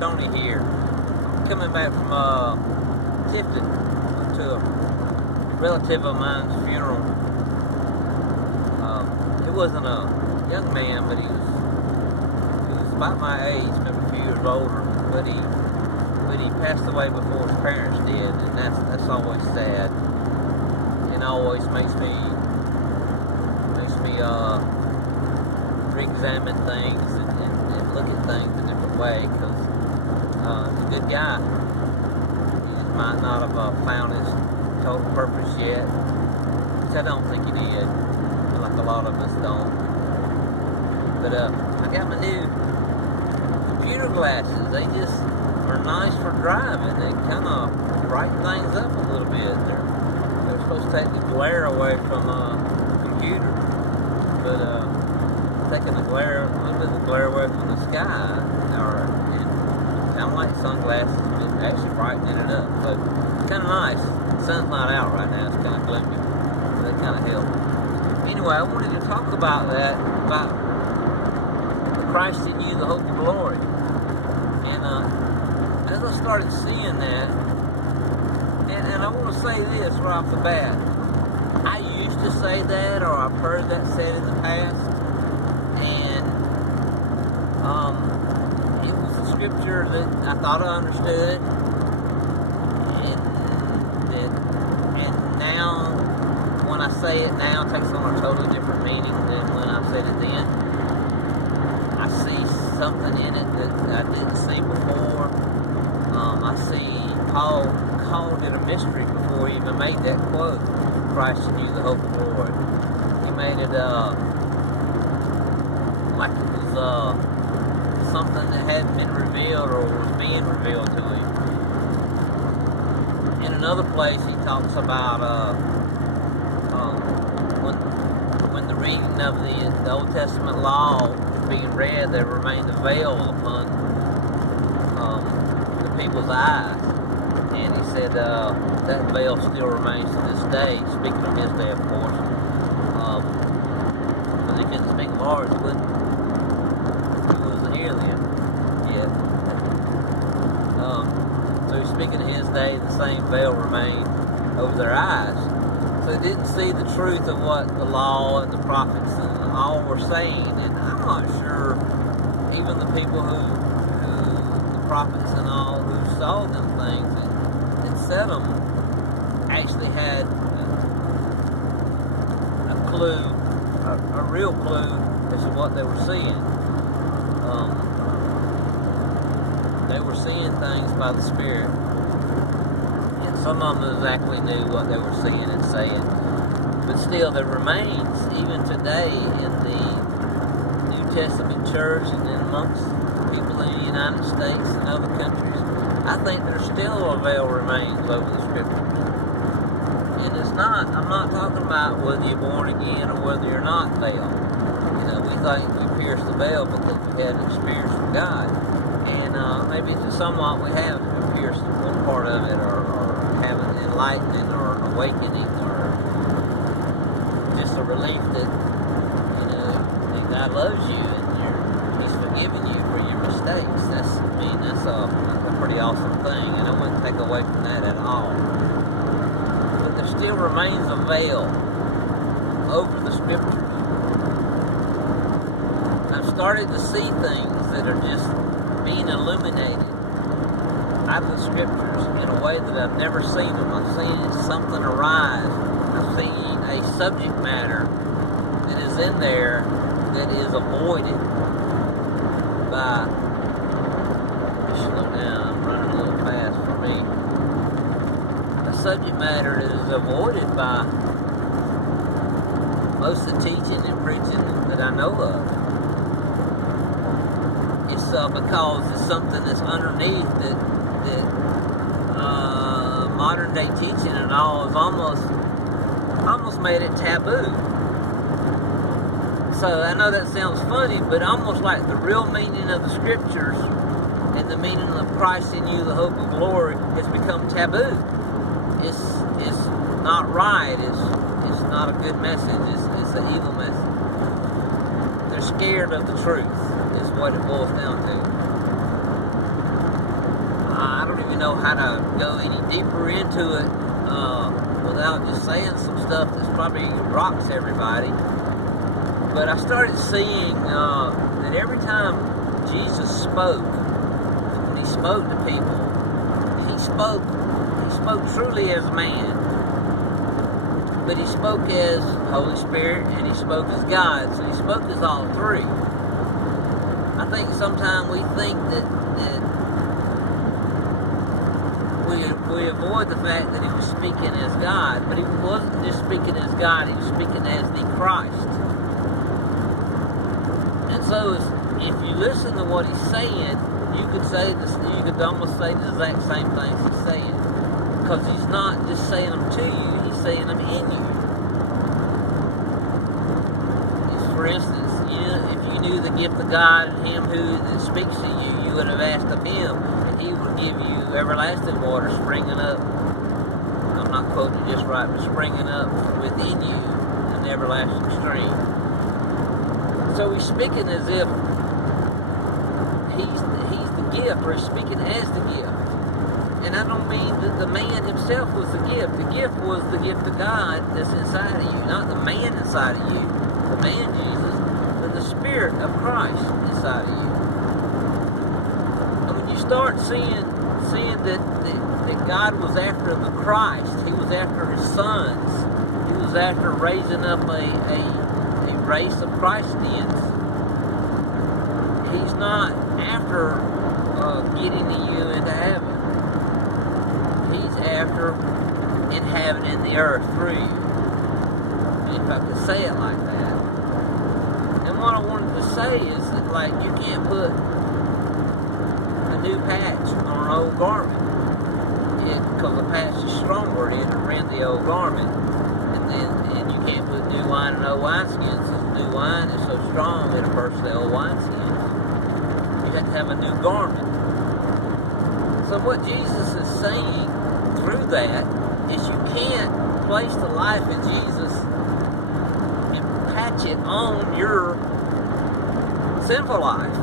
Tony here. I'm coming back from Tifton to a relative of mine's funeral. He wasn't a young man, but he was about my age, maybe a few years older. But he passed away before his parents did, and that's always sad, and always makes me re-examine things and look at things a different way, because he's a good guy. He just might not have found his total purpose yet, which I don't think he did, like a lot of us don't. But I got my new computer glasses. They just are nice for driving. They kind of brighten things up a little bit. They're supposed to take the glare away from a computer, but taking the glare, a little bit of the glare away from the sky, or kind of like sunglasses, but actually brightening it up. But it's kind of nice. The sun's not out right now. It's kind of gloomy, so that kind of helps. Anyway, I wanted to talk about that, about Christ in you, the hope of glory. And as I started seeing that, and I want to say this right off the bat, I used to say that, or I've heard that said in the past, and it was a scripture that I thought I understood, and now, when I say it now, it takes on a totally different meaning than when I said it then. I see something in it that I didn't see before. I see Paul called it a mystery before he even made that quote, Christ in you, the hope of glory. He made it like it was something that hadn't been revealed or was being revealed to him. In another place he talks about when the reading of the Old Testament law being read, there remained a veil upon the people's eyes, and he said that veil still remains to this day. Speaking of his day, of course, because he couldn't speak large, but he wasn't here then yet. So he's speaking of his day, the same veil remained over their eyes. So they didn't see the truth of what the law and the prophets and all were saying, and I'm not sure even the people who the prophets and all who saw them things and said them actually had a clue, a real clue as to what they were seeing. They were seeing things by the Spirit, and some of them exactly knew what they were seeing and saying. But still, there remains, even today, in the New Testament church and in amongst people in the United States and other countries, I think there's still a veil remains over the Scriptures. And it's not, I'm not talking about whether you're born again or whether you're not veiled. You know, we think we pierced the veil because we had an experience from God. And maybe somewhat we have pierced one part of it, or have an enlightening or an awakening, or just a relief that, you know, that God loves you and He's forgiven you for your mistakes. That's a pretty awesome thing, and I wouldn't take away from that at all. But there still remains a veil over the Scriptures. I've started to see things that are just being illuminated out of the Scriptures in a way that I've never seen them. I've seen something arise. I've seen a subject matter that is in there that is avoided by, slow down, I'm running a little fast for me. A subject matter that is avoided by most of the teaching and preaching that I know of. It's because it's something that's underneath that modern day teaching and all is almost made it taboo. So I know that sounds funny, but almost like the real meaning of the Scriptures and the meaning of Christ in you, the hope of glory, has become taboo. It's not right. It's not a good message. It's an evil message. They're scared of the truth. Is what it boils down to. know how to go any deeper into it without just saying some stuff that's probably rocks everybody. But I started seeing that every time Jesus spoke, when he spoke to people, he spoke truly as man. But he spoke as Holy Spirit and he spoke as God. So he spoke as all three. I think sometimes we think that we avoid the fact that he was speaking as God, but he wasn't just speaking as God, he was speaking as the Christ. And so if you listen to what he's saying, you could almost say the exact same things he's saying. Because he's not just saying them to you, he's saying them in you. For instance, if you knew the gift of God and him that speaks to you, you would have asked of him, and he would give you everlasting water springing up. I'm not quoting just right, but springing up within you, an everlasting stream. So he's speaking as if he's the gift, or he's speaking as the gift. And I don't mean that the man himself was the gift. The gift was the gift of God that's inside of you, not the man inside of you, the man Jesus, but the Spirit of Christ inside of you. And when you start seeing that God was after the Christ, he was after his sons, he was after raising up a race of Christians. He's not after getting you into heaven. He's after inhabiting the earth through you. If I could say it like that. And what I wanted to say is that, like, you can't put a new patch on an old garment. Because the patch is stronger, it'll rend the old garment. And you can't put new wine in old wineskins. Since new wine is so strong, it'll burst the old wineskins. You have to have a new garment. So what Jesus is saying through that is you can't place the life of Jesus and patch it on your sinful life.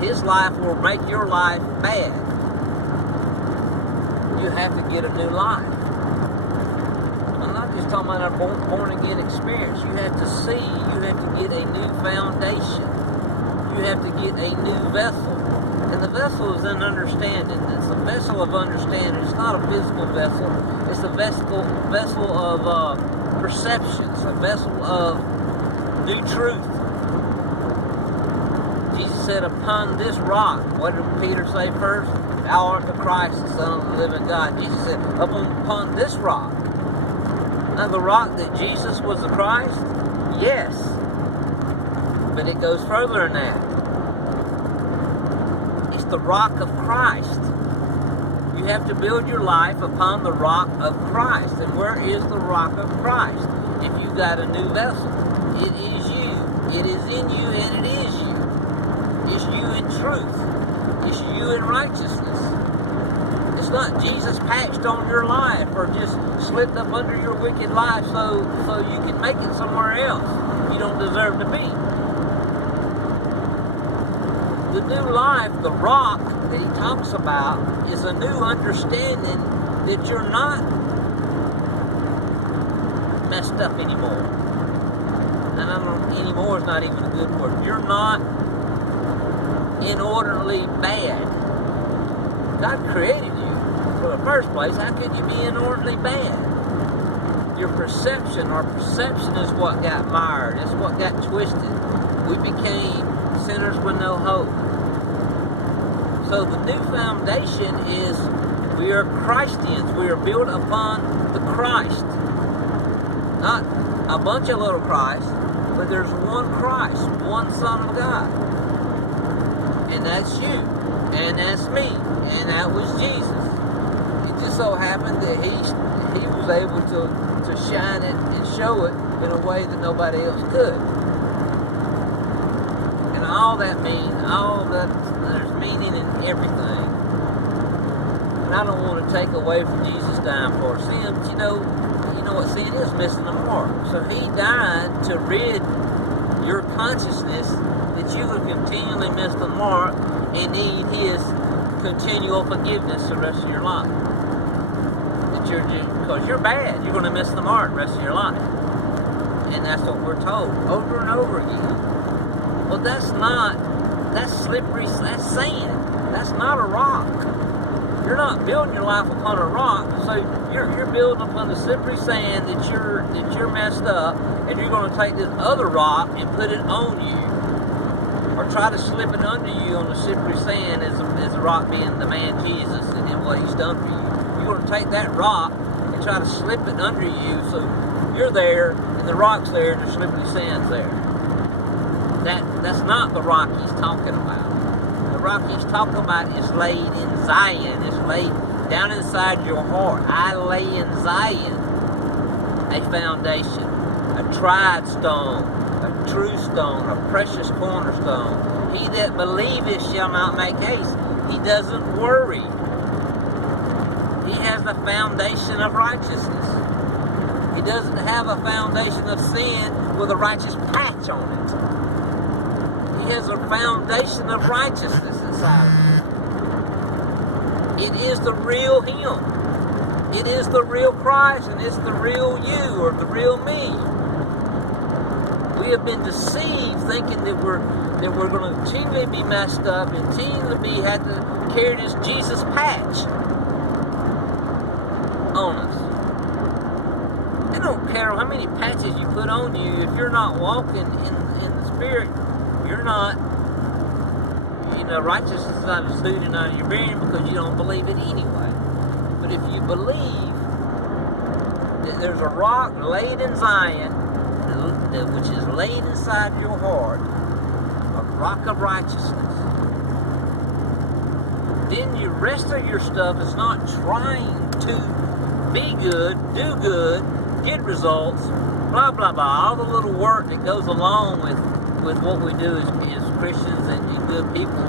His life will make your life bad. You have to get a new life. I'm not just talking about a born-again experience. You have to see, you have to get a new foundation. You have to get a new vessel. And the vessel is an understanding. It's a vessel of understanding. It's not a physical vessel. It's a vessel of perceptions, a vessel of new truth. Jesus said, upon this rock, what did Peter say first? Thou art the Christ, the Son of the living God. Jesus said, upon this rock. Now the rock that Jesus was the Christ? Yes. But it goes further than that. It's the rock of Christ. You have to build your life upon the rock of Christ. And where is the rock of Christ? If you've got a new vessel, it is you. It is in you and it is you. It's you in truth. It's you in righteousness. It's not Jesus patched on your life or just slipped up under your wicked life so you can make it somewhere else you don't deserve to be. The new life, the rock that he talks about, is a new understanding that you're not messed up anymore. And I don't know, anymore is not even a good word. You're not inordinately bad. God created you for the first place. How could you be inordinately bad? Your perception, our perception is what got mired. It's what got twisted. We became sinners with no hope. So the new foundation is we are Christians. We are built upon the Christ. Not a bunch of little Christ, but there's one Christ, one Son of God. And that's you, and that's me, and that was Jesus. It just so happened that he was able to shine it and show it in a way that nobody else could. And all that means, there's meaning in everything. And I don't want to take away from Jesus dying for sin, but you know what sin is? Missing the mark. So he died to rid your consciousness that you would continually miss the the mark and need His continual forgiveness the rest of your life. Because you're bad. You're going to miss the mark the rest of your life. And that's what we're told over and over again. Well, that's slippery, that's sand. That's not a rock. You're not building your life upon a rock, so you're building upon the slippery sand that you're messed up, and you're going to take this other rock and put it on you, or try to slip it under you on the slippery sand as the rock being the man Jesus and what He's done for you. You're going to take that rock and try to slip it under you, so you're there and the rock's there and the slippery sand's there. That's not the rock He's talking about. The rock He's talking about is laid in Zion. It's laid down inside your heart. I lay in Zion a foundation, a tried stone, a true stone, a precious cornerstone. He that believeth shall not make haste. He doesn't worry. He has the foundation of righteousness. He doesn't have a foundation of sin with a righteous patch on it. He has a foundation of righteousness inside of him. It is the real Him. It is the real Christ, and it's the real you, or the real me. We have been deceived thinking that we're going to continually be messed up and continually have to carry this Jesus patch on us. I don't care how many patches you put on you, if you're not walking in the Spirit, you're not, righteousness is not exuding out of your being because you don't believe it anyway. But if you believe that there's a rock laid in Zion, which is laid inside your heart, a rock of righteousness, then the rest of your stuff is not trying to be good, do good, get results, blah, blah, blah, all the little work that goes along with what we do as Christians and good people.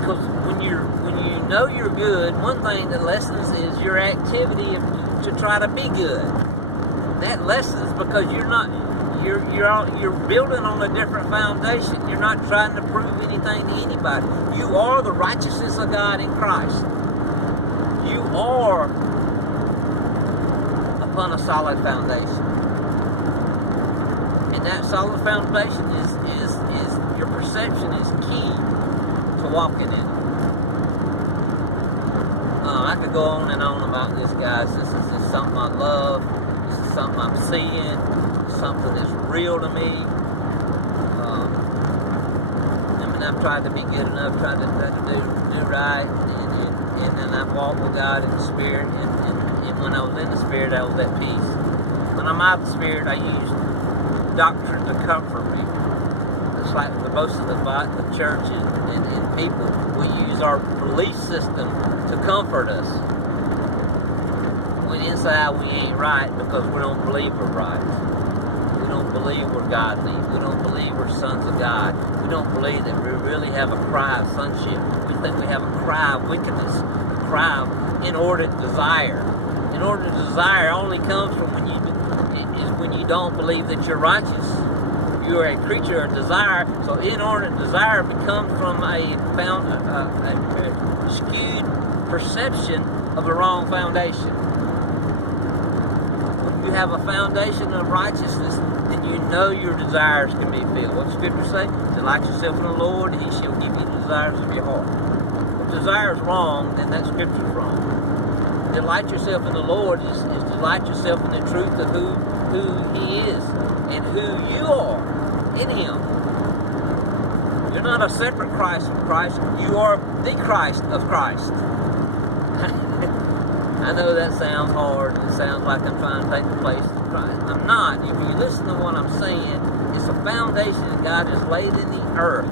Because when you know you're good, one thing that lessens is your activity to try to be good. That lessens because you're building on a different foundation. You're not trying to prove anything to anybody. You are the righteousness of God in Christ. You are upon a solid foundation. And that solid foundation is your perception is key to walking in it. I could go on and on about this, guys. This is just something I love. This is something I'm seeing. Something that's real to me. I'm trying to be good enough, trying to do right, and then I walk with God in the Spirit, and when I was in the Spirit, I was at peace. When I'm out of the Spirit, I use doctrine to comfort me. It's like most of the church and people, we use our belief system to comfort us. When inside we ain't right because we don't believe we're right. We don't believe we're godly. We don't believe we're sons of God. We don't believe that we really have a cry of sonship. We think we have a cry of wickedness, a cry of inordinate desire. Inordinate desire only comes from when you don't believe that you're righteous. You are a creature of desire, so inordinate desire becomes from a skewed perception of a wrong foundation. When you have a foundation of righteousness, then you know your desires can be filled. What does Scripture say? Delight yourself in the Lord, and He shall give you the desires of your heart. If desire is wrong, then that Scripture is wrong. Delight yourself in the Lord is delight yourself in the truth of who He is and who you are in Him. You're not a separate Christ from Christ. You are the Christ of Christ. I know that sounds hard. It sounds like I'm trying to take the place of Christ. I'm not. If you listen to what I'm saying, it's a foundation that God has laid in the earth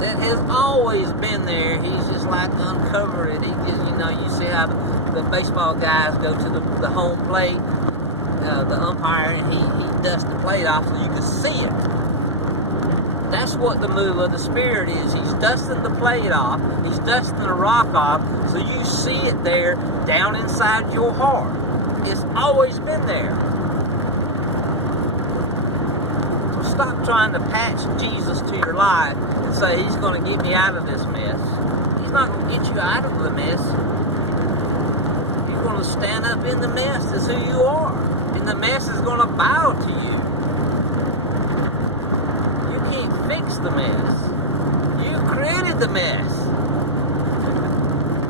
that has always been there. He's just like uncovered it. He just, you see how the baseball guys go to the home plate, the umpire, and he dusts the plate off so you can see it. That's what the move of the Spirit is. He's dusting the plate off. He's dusting the rock off so you see it there down inside your heart. It's always been there. stop trying to patch Jesus to your life and say, he's going to get me out of this mess. He's not going to get you out of the mess. He's going to stand up in the mess as who you are. And the mess is going to bow to you. You can't fix the mess. You created the mess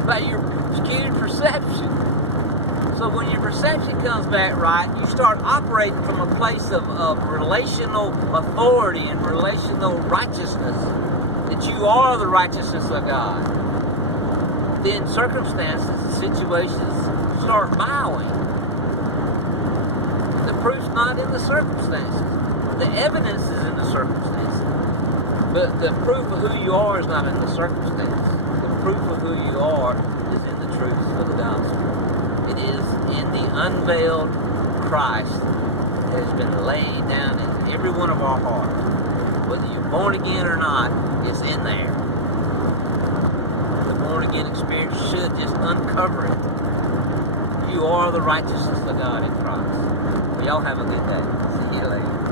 by your skewed perception. So when your perception comes back right, you start operating from a place of relational authority and relational righteousness, that you are the righteousness of God. Then circumstances and situations start bowing. The proof's not in the circumstances. The evidence is in the circumstances. But the proof of who you are is not in the circumstances. The proof of who you are is in the truth of the gospel. It is in the unveiled Christ that has been laid down in every one of our hearts. Whether you're born again or not, it's in there. The born again experience should just uncover it. You are the righteousness of God in Christ. Well, y'all have a good day. See you later.